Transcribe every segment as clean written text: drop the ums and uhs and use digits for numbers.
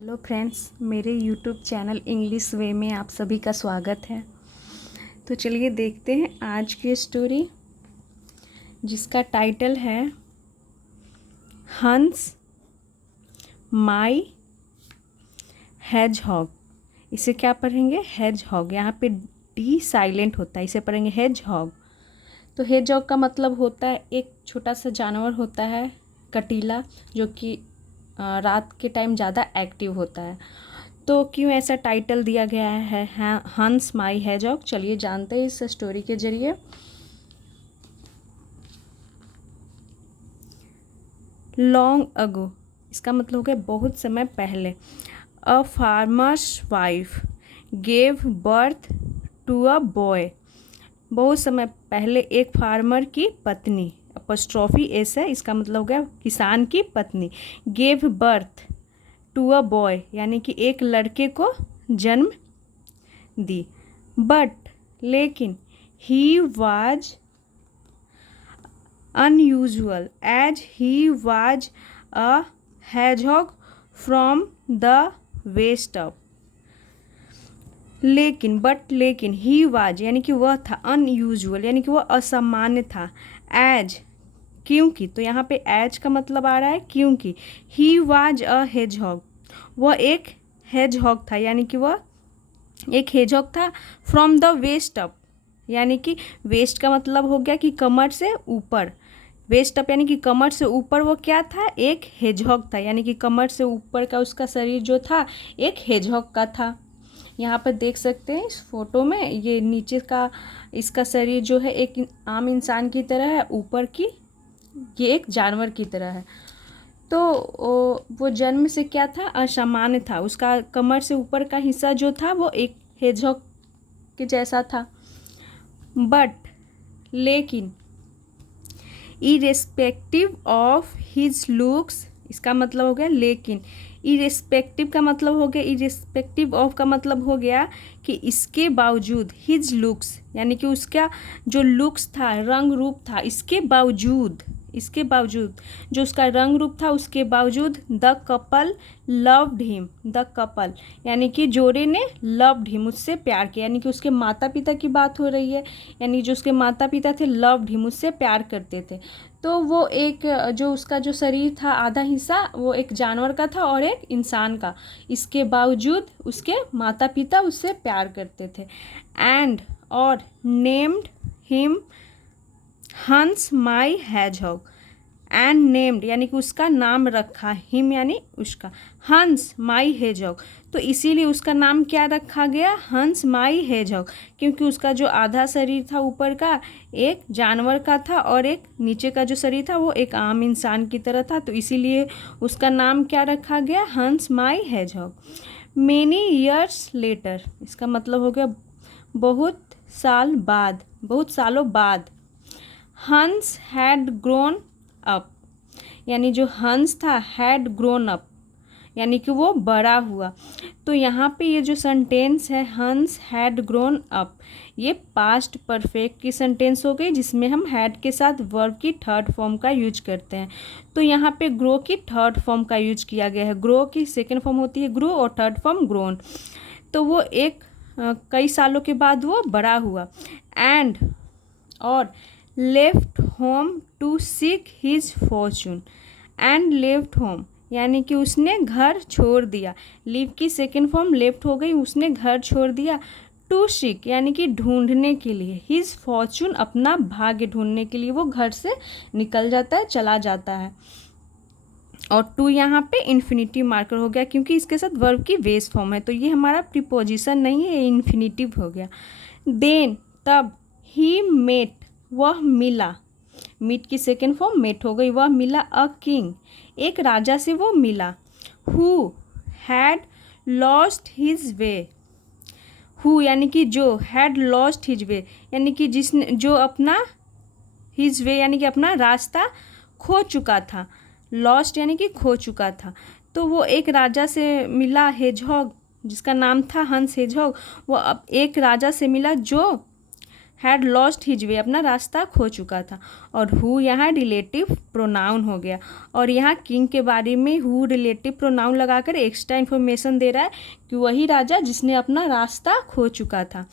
Hello friends, मेरे YouTube channel English वे में आप सभी का स्वागत है। तो चलिए देखते हैं आज की स्टोरी, जिसका टाइटल है हंस माई हेजहॉग। इसे क्या पढ़ेंगे? हेजहॉग। यहाँ पे डी साइलेंट होता है, इसे पढ़ेंगे हेजहॉग। तो हेजहॉग का मतलब होता है एक छोटा सा जानवर होता है, कटीला, जो कि रात के टाइम ज़्यादा एक्टिव होता है। तो क्यों ऐसा टाइटल दिया गया है हंस माई हेजहॉग? चलिए जानते हैं इस स्टोरी के जरिए। लॉन्ग अगो, इसका मतलब हो गया बहुत समय पहले। A farmer's wife gave birth to a boy. बहुत समय पहले एक फार्मर की पत्नी, अपॉस्ट्रोफी एस है, इसका मतलब हो गया किसान की पत्नी, gave birth to a boy, यानी कि एक लड़के को जन्म दी। बट लेकिन he was unusual as he was a hedgehog from the waist of. लेकिन ही वाज यानी कि वह था, अनयूजुअल यानी कि वह असामान्य था, एज क्योंकि, तो यहाँ पे एज का मतलब आ रहा है क्योंकि। ही वाज अ hedgehog, वह एक hedgehog था, यानी कि वह एक hedgehog था। फ्रॉम द वेस्ट अप, यानी कि वेस्ट का मतलब हो गया कि कमर से ऊपर। वेस्ट अप यानी कि कमर से ऊपर वो क्या था? एक hedgehog था, यानी कि कमर से ऊपर का उसका शरीर जो था एक hedgehog का था। यहाँ पर देख सकते हैं इस फोटो में, ये नीचे का इसका शरीर जो है एक आम इंसान की तरह है, ऊपर की ये एक जानवर की तरह है। तो वो जन्म से क्या था? असामान्य था। उसका कमर से ऊपर का हिस्सा जो था वो एक hedgehog के जैसा था। बट लेकिन इरेस्पेक्टिव ऑफ हिज लुक्स, इसका मतलब हो गया लेकिन। इरेस्पेक्टिव का मतलब हो गया, इरेस्पेक्टिव ऑफ का मतलब हो गया कि इसके बावजूद, हिज लुक्स यानी कि उसका जो लुक्स था, रंग रूप था, इसके बावजूद जो उसका रंग रूप था, उसके बावजूद the couple loved him. The couple यानी कि जोड़े ने लव्ड हिम, उससे प्यार किया, यानी कि उसके माता पिता की बात हो रही है, यानी जो उसके माता पिता थे लव्ड हिम, उससे प्यार करते थे। तो वो एक जो उसका जो शरीर था, आधा हिस्सा वो एक जानवर का था और एक इंसान का, इसके बावजूद उसके माता पिता उससे प्यार करते थे। एंड और नेम्ड हिम हंस माई हैजहॉग। एंड नेम्ड यानी कि उसका नाम रखा, हिम यानी उसका, हंस माई हेजहॉग, तो इसीलिए उसका नाम क्या रखा गया? हंस माई हेजहॉग, क्योंकि उसका जो आधा शरीर था ऊपर का एक जानवर का था और एक नीचे का जो शरीर था वो एक आम इंसान की तरह था, तो इसीलिए उसका नाम क्या रखा गया? हंस माई हेजहॉग। मेनी ईयर्स लेटर, इसका मतलब हो गया बहुत साल बाद, बहुत सालों बाद। हंस हैड ग्रोन अप, यानी जो हंस था हैड ग्रोन अप यानी कि वो बड़ा हुआ। तो यहाँ पे ये जो सेंटेंस है हंस हैड ग्रोन अप, ये पास्ट परफेक्ट की सेंटेंस हो गई, जिसमें हम हैड के साथ वर्ब की थर्ड फॉर्म का यूज करते हैं। तो यहाँ पे ग्रो की थर्ड फॉर्म का यूज किया गया है। ग्रो की सेकेंड फॉर्म होती है ग्रो और थर्ड फॉर्म ग्रोन। तो वो एक कई सालों के बाद वो बड़ा हुआ। एंड और left home to seek his fortune. And left home यानी कि उसने घर छोड़ दिया। लिव की सेकेंड फॉर्म लेफ्ट हो गई, उसने घर छोड़ दिया। टू सीक यानी कि ढूंढने के लिए, हिज फॉर्चून अपना भाग्य ढूंढने के लिए वो घर से निकल जाता है, चला जाता है। और टू यहाँ पे इन्फिनिटिव मार्कर हो गया, क्योंकि इसके साथ वर्ब की बेस फॉर्म है, तो ये हमारा प्रीपोजिशन नहीं है, ये इन्फिनिटिव हो गया। देन तब ही मेट, वह मिला, मीट की सेकेंड फॉर्म मेट हो गई, वह मिला अ किंग, एक राजा से वो मिला। Who had lost his way, who यानी कि जो, हैड लॉस्ट हिज वे यानी कि जिसने, जो अपना, हिज वे यानी कि अपना रास्ता खो चुका था। लॉस्ट यानी कि खो चुका था। तो वो एक राजा से मिला, हेजहॉग जिसका नाम था हंस हेजहॉग, वो अब एक राजा से मिला जो हैड लॉस्ट हिज वे, अपना रास्ता खो चुका था। और हु यहाँ रिलेटिव प्रोनाउन हो गया, और यहाँ किंग के बारे में हु रिलेटिव प्रोनाउन लगाकर एक्स्ट्रा इन्फॉर्मेशन दे रहा है कि वही राजा जिसने अपना रास्ता खो चुका था।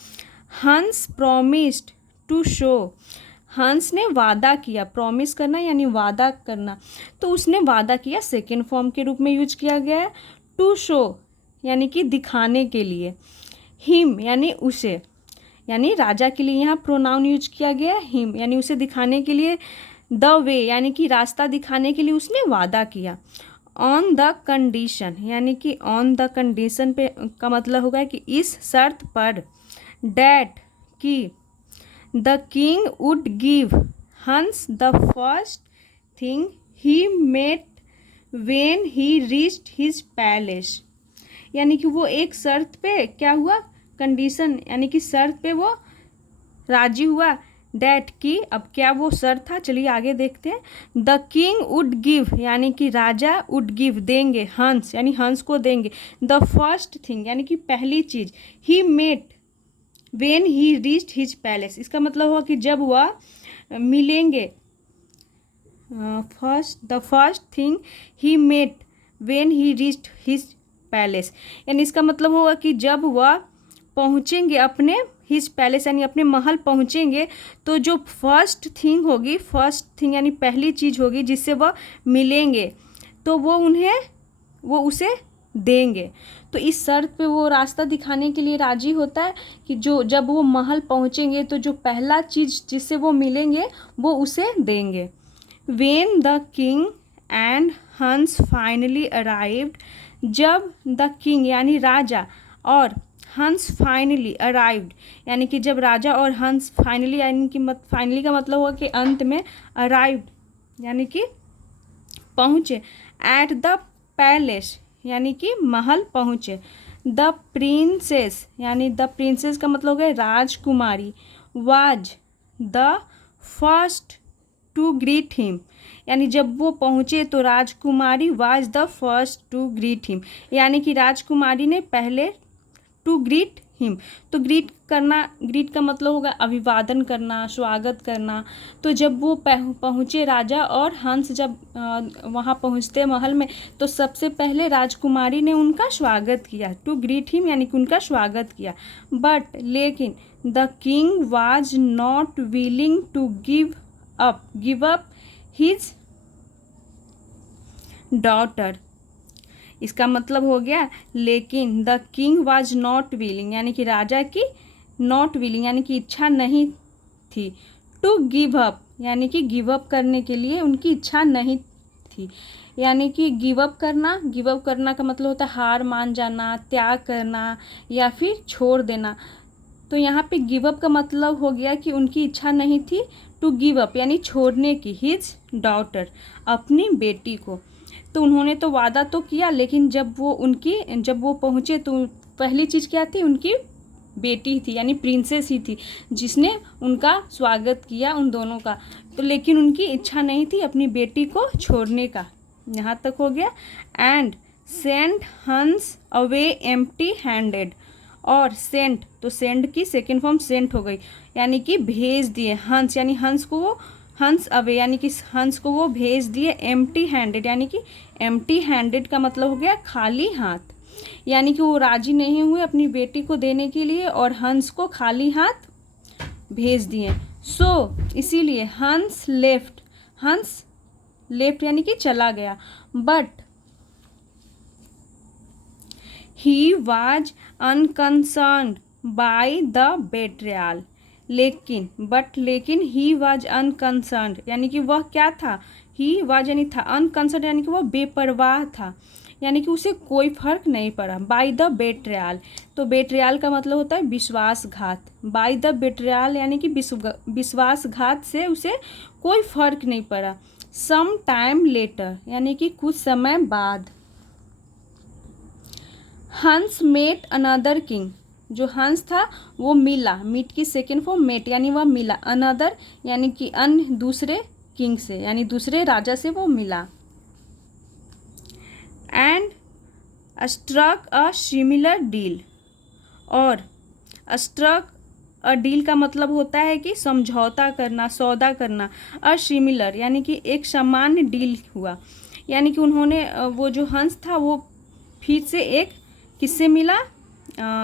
हंस प्रॉमिस्ड टू शो, हंस ने वादा किया, प्रॉमिस करना यानी वादा करना, तो उसने वादा किया सेकेंड फॉर्म के रूप में यूज किया गया है। टू शो यानी कि दिखाने के लिए, हिम यानी उसे, यानी राजा के लिए यहाँ प्रोनाउन यूज किया गया है हिम, यानी उसे दिखाने के लिए। द वे यानी कि रास्ता दिखाने के लिए उसने वादा किया। ऑन द कंडीशन यानी कि ऑन द कंडीशन पे का मतलब होगा कि इस शर्त पर, डैट कि the king would give Hans the first thing he met when he reached his palace, यानी कि वो एक शर्त पे क्या हुआ, कंडीशन यानी कि शर्त पे वो राजी हुआ। डैट की, अब क्या वो शर्त था, चलिए आगे देखते हैं। द किंग वुड गिव यानी कि राजा, वुड गिव देंगे, हंस यानी हंस को देंगे, द फर्स्ट थिंग यानी कि पहली चीज, he met when he reached his palace, इसका मतलब हुआ कि जब वह मिलेंगे, the first thing he met when he reached his palace, यानी इसका मतलब होगा कि जब वह पहुँचेंगे अपने हिज पैलेस यानी अपने महल पहुँचेंगे, तो जो फर्स्ट थिंग होगी, फर्स्ट थिंग यानी पहली चीज़ होगी जिससे वह मिलेंगे, तो वो उसे देंगे। तो इस शर्त पे वो रास्ता दिखाने के लिए राजी होता है कि जब वो महल पहुँचेंगे तो जो पहला चीज़ जिससे वो मिलेंगे वो उसे देंगे। When the king and हंस फाइनली अराइव्ड, जब द किंग यानी राजा और हंस फाइनली अराइव्ड यानी कि जब राजा और हंस फाइनली यानी कि फाइनली का मतलब हुआ कि अंत में, अराइव्ड यानी कि पहुँचे, एट द पैलेस यानी कि महल पहुँचे, द प्रिंसेस यानी द प्रिंसेस का मतलब हो गया राजकुमारी, was the first to greet him, यानी जब वो पहुँचे तो राजकुमारी was the first to greet him, यानी कि राजकुमारी ने पहले टू ग्रीट हिम, तो ग्रीट करना, ग्रीट का मतलब होगा अभिवादन करना, स्वागत करना। तो जब वो पहुँचे राजा और हंस जब वहाँ पहुँचते महल में, तो सबसे पहले राजकुमारी ने उनका स्वागत किया, टू ग्रीट हिम यानी कि उनका स्वागत किया। बट लेकिन the king was not willing to give up his daughter, इसका मतलब हो गया लेकिन the king was not willing यानी कि राजा की नॉट विलिंग यानी कि इच्छा नहीं थी, टू गिव अप यानी कि गिव अप करने के लिए उनकी इच्छा नहीं थी, यानी कि गिव अप करना का मतलब होता है हार मान जाना, त्याग करना या फिर छोड़ देना। तो यहाँ पे गिव अप का मतलब हो गया कि उनकी इच्छा नहीं थी टू गिव अप यानी छोड़ने की, हिज डॉटर अपनी बेटी को। तो उन्होंने तो वादा तो किया, लेकिन जब वो पहुँचे तो पहली चीज़ क्या थी, उनकी बेटी थी यानी प्रिंसेस ही थी जिसने उनका स्वागत किया उन दोनों का। तो लेकिन उनकी इच्छा नहीं थी अपनी बेटी को छोड़ने का। यहाँ तक हो गया। एंड सेंट हंस अवे एम्प्टी हैंडेड, और सेंट, तो सेंड की सेकेंड फॉर्म सेंट हो गई यानी कि भेज दिए, हंस यानी हंस अवे यानी कि हंस को वो भेज दिए, एम्प्टी हैंडेड यानी कि एम्प्टी हैंडेड का मतलब हो गया खाली हाथ, यानी कि वो राजी नहीं हुए अपनी बेटी को देने के लिए और हंस को खाली हाथ भेज दिए। इसीलिए हंस लेफ्ट यानी कि चला गया। But he was unconcerned by the betrayal, लेकिन ही वाज अनकंसर्न्ड यानी कि वह क्या था, ही वाज यानी था, अनकंसर्न्ड यानी कि वह बेपरवाह था, यानी कि उसे कोई फर्क नहीं पड़ा। बाय द बेट्रियल, तो बेट्रियल का मतलब होता है विश्वासघात, बाय द बेट्रियल यानी कि विश्वासघात से उसे कोई फर्क नहीं पड़ा। सम टाइम लेटर यानी कि कुछ समय बाद, हंस मेट अनदर किंग, जो हंस था वो मिला, मीट की सेकेंड फॉर्म मेट यानी वह मिला, अनदर यानी कि अन्य, दूसरे किंग से यानी दूसरे राजा से वो मिला। And struck a similar deal, और स्ट्रक अ डील का मतलब होता है कि समझौता करना, सौदा करना। अ सिमिलर यानी कि एक सामान्य डील हुआ, यानी कि उन्होंने वो जो हंस था वो फिर से एक किससे मिला,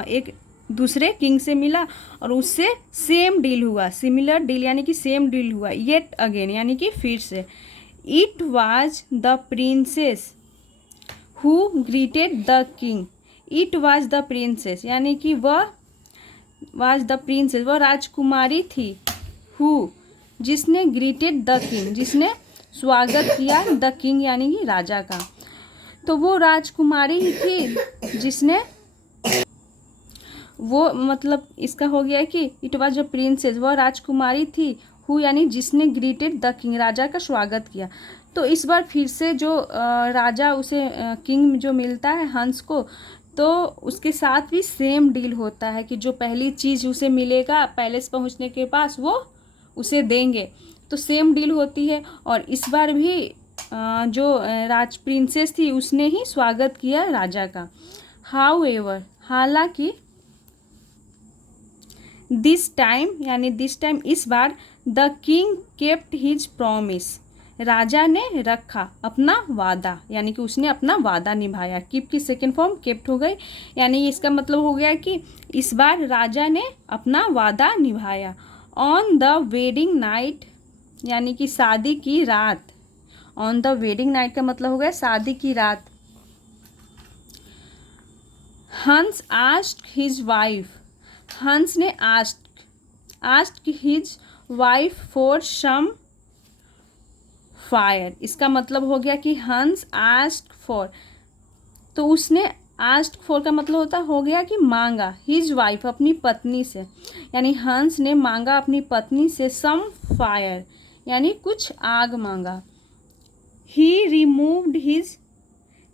एक दूसरे किंग से मिला और उससे सेम डील हुआ। सिमिलर डील यानी कि सेम डील हुआ। येट अगेन यानी कि फिर से। It was the princess who greeted the king. It was the princess यानी कि वह वाज द प्रिंसेस, वह राजकुमारी थी। हु जिसने ग्रीटेड द किंग, जिसने स्वागत किया द किंग यानी कि राजा का। तो वो राजकुमारी ही थी जिसने, वो मतलब इसका हो गया कि इट वाज अ प्रिंसेस, वह राजकुमारी थी। हु यानी जिसने ग्रीटेड द किंग, राजा का स्वागत किया। तो इस बार फिर से जो राजा उसे किंग जो मिलता है हंस को, तो उसके साथ भी सेम डील होता है कि जो पहली चीज़ उसे मिलेगा पैलेस पहुंचने के पास वो उसे देंगे। तो सेम डील होती है। और इस बार भी जो राज प्रिंसेस थी उसने ही स्वागत किया राजा का। हाउएवर हालांकि, दिस टाइम यानी दिस टाइम इस बार, the king kept his promise, राजा ने रखा अपना वादा, यानी कि उसने अपना वादा निभाया। कीप की सेकेंड फॉर्म केप्ट हो गई, यानी इसका मतलब हो गया कि इस बार राजा ने अपना वादा निभाया। ऑन द वेडिंग नाइट यानी कि शादी की रात। ऑन द वेडिंग नाइट का मतलब हो गया शादी की रात। हंस आस्क्ड हिज वाइफ, हंस ने asked his wife for some fire. इसका मतलब हो गया कि हंस आस्क्ड फॉर, तो उसने आस्क्ड फॉर का मतलब होता हो गया कि मांगा। हिज वाइफ अपनी पत्नी से, यानी हंस ने मांगा अपनी पत्नी से सम फायर यानी कुछ आग मांगा। ही रिमूव्ड हिज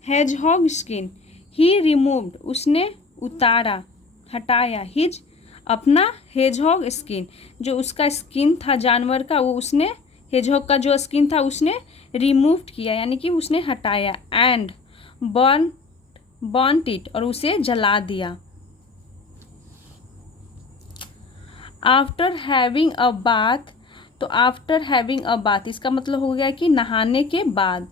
हेजहॉग स्किन, ही रिमूव्ड उसने उतारा हटाया, हिज अपना हेजहॉग स्किन, जो उसका स्किन था जानवर का वो उसने, हेजहॉग का जो स्किन था उसने रिमूव किया यानी कि उसने हटाया। एंड बर्नट इट और उसे जला दिया। आफ्टर हैविंग अ बाथ, तो आफ्टर हैविंग अ बाथ इसका मतलब हो गया कि नहाने के बाद।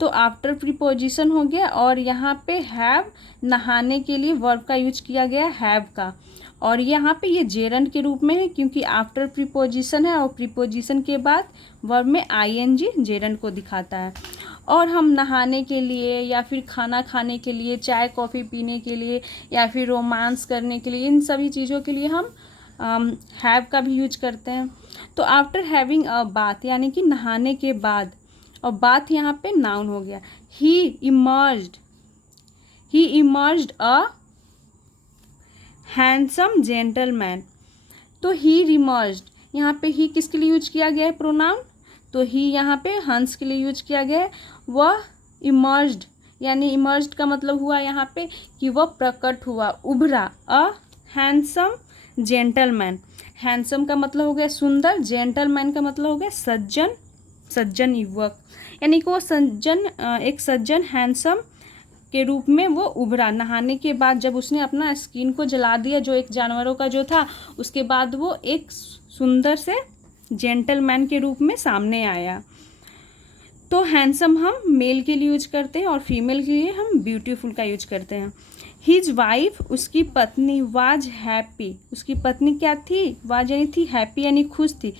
तो आफ्टर प्रीपोजिशन हो गया और यहाँ पे हैव नहाने के लिए वर्ब का यूज किया गया हैव का, और यहाँ पे ये जेरंड के रूप में है क्योंकि आफ्टर प्रीपोजिशन है और प्रीपोजिशन के बाद वर्ब में आईएनजी जेरंड को दिखाता है। और हम नहाने के लिए या फिर खाना खाने के लिए, चाय कॉफ़ी पीने के लिए या फिर रोमांस करने के लिए, इन सभी चीज़ों के लिए हम हैव का भी यूज करते हैं। तो आफ्टर हैविंग अ बाथ यानी कि नहाने के बाद, और बाथ यहाँ पे नाउन हो गया। ही इमर्ज्ड अ हैंडसम जेंटलमैन, तो ही रिमर्ज्ड यहाँ पे ही किसके लिए यूज किया गया है प्रोनाउन, तो ही यहाँ पे हंस के लिए यूज किया गया है। वह इमर्ज्ड यानी इमर्ज्ड का मतलब हुआ यहाँ पे कि वह प्रकट हुआ, उभरा। अ हैंडसम जेंटलमैन, हैंडसम का मतलब हो गया सुंदर, जेंटलमैन का मतलब हो गया सज्जन युवक, यानी कि वो एक सज्जन हैंडसम के रूप में वो उभरा नहाने के बाद। जब उसने अपना स्किन को जला दिया जो एक जानवरों का जो था, उसके बाद वो एक सुंदर से जेंटलमैन के रूप में सामने आया। तो हैंडसम हम मेल के लिए यूज करते हैं और फीमेल के लिए हम ब्यूटीफुल का यूज करते हैं। हिज वाइफ उसकी पत्नी, वाज हैप्पी उसकी पत्नी क्या थी, वाज यानी थी, हैप्पी यानी खुश थी,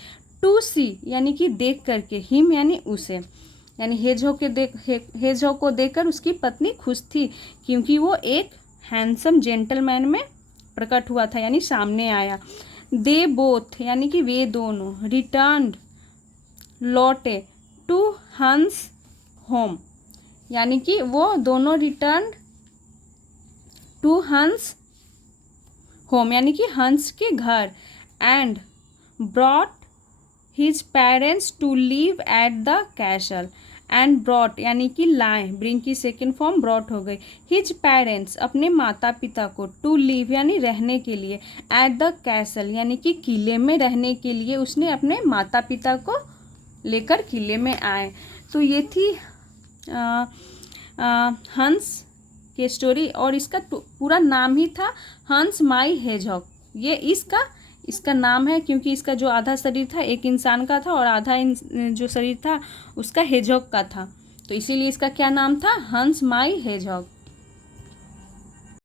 टू सी यानी कि देख करके, हिम यानी उसे, यानी हेजो को देखकर उसकी पत्नी खुश थी क्योंकि वो एक हैंडसम जेंटलमैन में प्रकट हुआ था यानी सामने आया। दे बोथ यानी कि वे दोनों, रिटर्न्ड लौटे, टू हंस होम यानी कि वो दोनों रिटर्न टू हंस होम यानी कि हंस के घर। And brought his parents to live at the castle, and brought यानी कि लाए, ब्रिंग की सेकेंड फॉर्म ब्रॉट हो गई। हिज पेरेंट्स अपने माता पिता को, टू लिव यानी रहने के लिए, एट द कैसल यानी कि किले में रहने के लिए उसने अपने माता पिता को लेकर किले में आए। तो ये थी हंस की स्टोरी, और इसका पूरा नाम ही था हंस माई हेजहॉग। ये इसका इसका नाम है क्योंकि इसका जो आधा शरीर था एक इंसान का था और आधा जो शरीर था उसका हेजहॉग का था, तो इसीलिए इसका क्या नाम था, हंस माई हेजहॉग।